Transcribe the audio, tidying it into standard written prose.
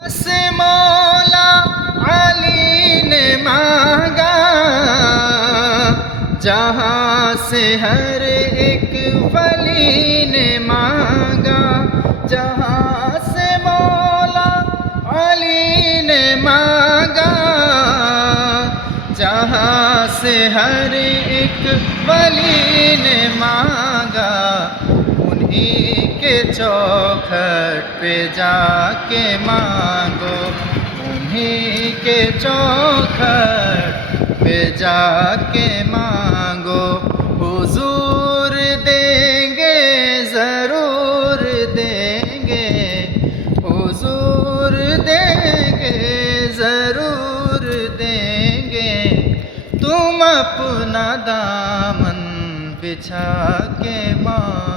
से मौला अली ने मांगा, जहाँ से हर एक वली ने मांगा, जहाँ से मौला अली ने मांगा, जहाँ से हर एक वली ने मांगा, उन्हीं के चौखट पे जाके मांगो, उन्हीं के चौखट पे जाके मांगो। हुजूर देंगे ज़रूर देंगे, हुजूर देंगे ज़रूर देंगे, तुम अपना दामन बिछा के मांगो।